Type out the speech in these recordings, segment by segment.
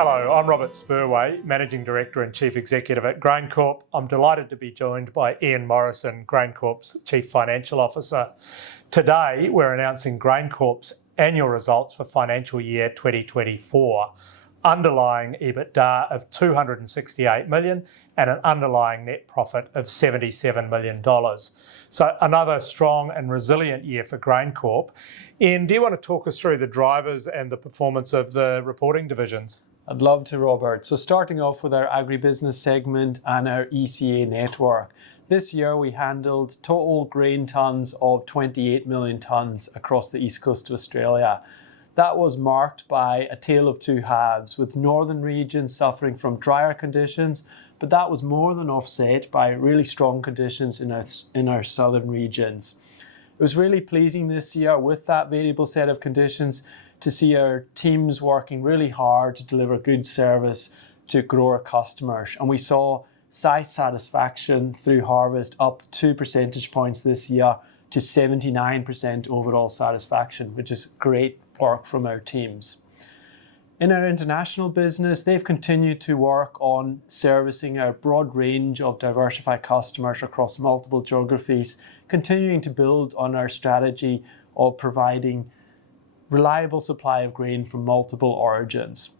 Hello, I'm Robert Spurway, Managing Director and Chief Executive at GrainCorp. I'm delighted to be joined by Ian Morrison, GrainCorp's Chief Financial Officer. Today, we're announcing GrainCorp's annual results for financial year 2024. Underlying EBITDA of $268 million and an underlying net profit of $77 million. So another strong and resilient year for GrainCorp. Ian, do you want to talk us through the drivers and the performance of the reporting divisions? I'd love to, Robert. So starting off with our agribusiness segment and our ECA network. This year we handled total grain tonnes of 28 million tonnes across the east coast of Australia. That was marked by a tale of two halves, with northern regions suffering from drier conditions, but that was more than offset by really strong conditions in our southern regions. It was really pleasing this year with that variable set of conditions to see our teams working really hard to deliver good service to grower customers. And we saw site satisfaction through harvest up 2 percentage points this year to 79% overall satisfaction, which is great work from our teams. In our international business, they've continued to work on servicing our broad range of diversified customers across multiple geographies, continuing to build on our strategy of providing reliable supply of grain from multiple origins.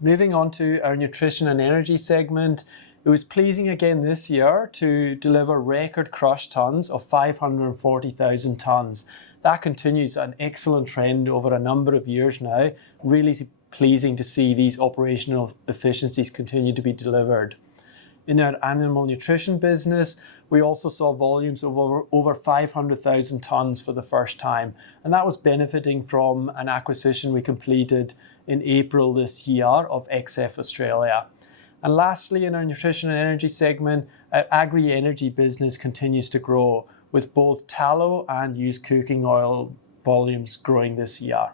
Moving on to our nutrition and energy segment, it was pleasing again this year to deliver record crush tonnes of 540,000 tonnes. That continues an excellent trend over a number of years now. Really pleasing to see these operational efficiencies continue to be delivered. In our animal nutrition business, we also saw volumes of over 500,000 tonnes for the first time, and that was benefiting from an acquisition we completed in April this year of XF Australia. And lastly, in our nutrition and energy segment, our agri-energy business continues to grow, with both tallow and used cooking oil volumes growing this year.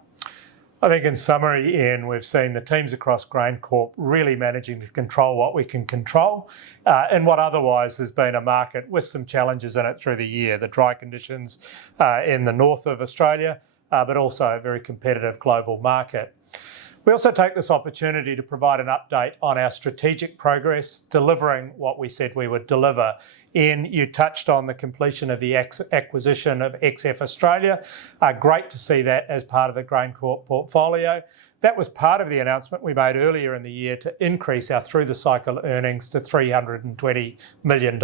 I think in summary, Ian, we've seen the teams across GrainCorp really managing to control what we can control in what otherwise has been a market with some challenges in it through the year. The dry conditions in the north of Australia, but also a very competitive global market. We also take this opportunity to provide an update on our strategic progress, delivering what we said we would deliver. Ian, you touched on the completion of the acquisition of XF Australia. Great to see that as part of the GrainCorp portfolio. That was part of the announcement we made earlier in the year to increase our through-the-cycle earnings to $320 million.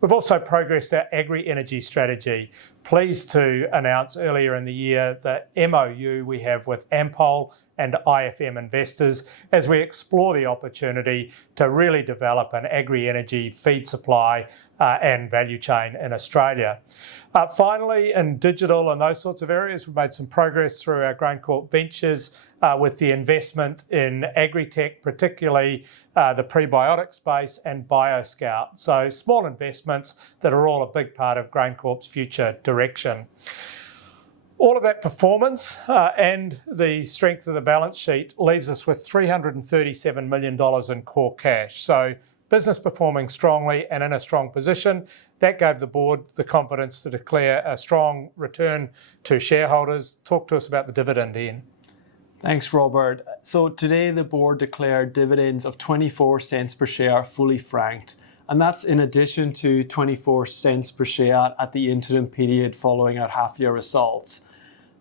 We've also progressed our agri-energy strategy. Pleased to announce earlier in the year the MOU we have with Ampol and IFM investors as we explore the opportunity to really develop an agri-energy feed supply and value chain in Australia. Finally, in digital and those sorts of areas, we've made some progress through our GrainCorp Ventures with the investment in agri-tech, particularly the prebiotic space and BioScout. So small investments that are all a big part of GrainCorp's future direction. All of that performance and the strength of the balance sheet leaves us with $337 million in core cash. So business performing strongly and in a strong position. That gave the board the confidence to declare a strong return to shareholders. Talk to us about the dividend, Ian. Thanks, Robert. So today the board declared dividends of 24 cents per share, fully franked. And that's in addition to 24 cents per share at the interim period following our half-year results.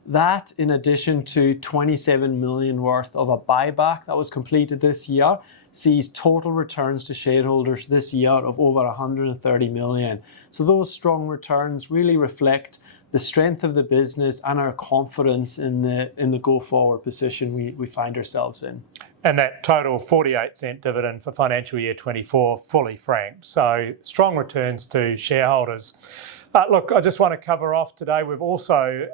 That, in addition to 27 million worth of a buyback that was completed this year, sees total returns to shareholders this year of over 130 million. So those strong returns really reflect the strength of the business and our confidence in the go-forward position we find ourselves in. And that total 48-cent dividend for financial year 24, fully franked. So strong returns to shareholders. Look, I just want to cover off today. We've also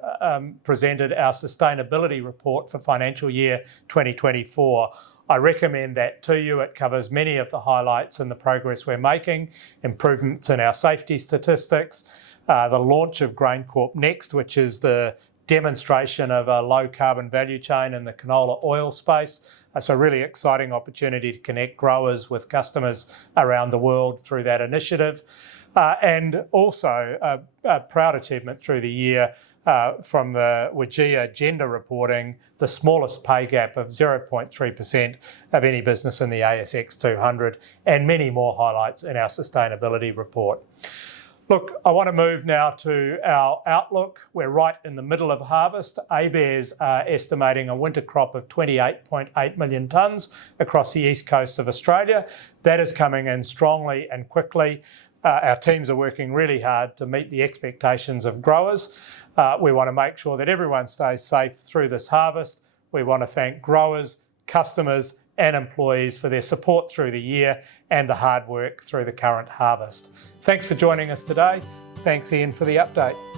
presented our sustainability report for financial year 2024. I recommend that to you. It covers many of the highlights and the progress we're making, improvements in our safety statistics, the launch of GrainCorp Next, which is the demonstration of a low carbon value chain in the canola oil space. So a really exciting opportunity to connect growers with customers around the world through that initiative. And also a proud achievement through the year from the WGEA gender reporting, the smallest pay gap of 0.3% of any business in the ASX 200, and many more highlights in our sustainability report. Look, I want to move now to our outlook. We're right in the middle of harvest. ABARES are estimating a winter crop of 28.8 million tonnes across the east coast of Australia. That is coming in strongly and quickly. Our teams are working really hard to meet the expectations of growers. We want to make sure that everyone stays safe through this harvest. We want to thank growers, customers and employees for their support through the year and the hard work through the current harvest. Thanks for joining us today. Thanks, Ian, for the update.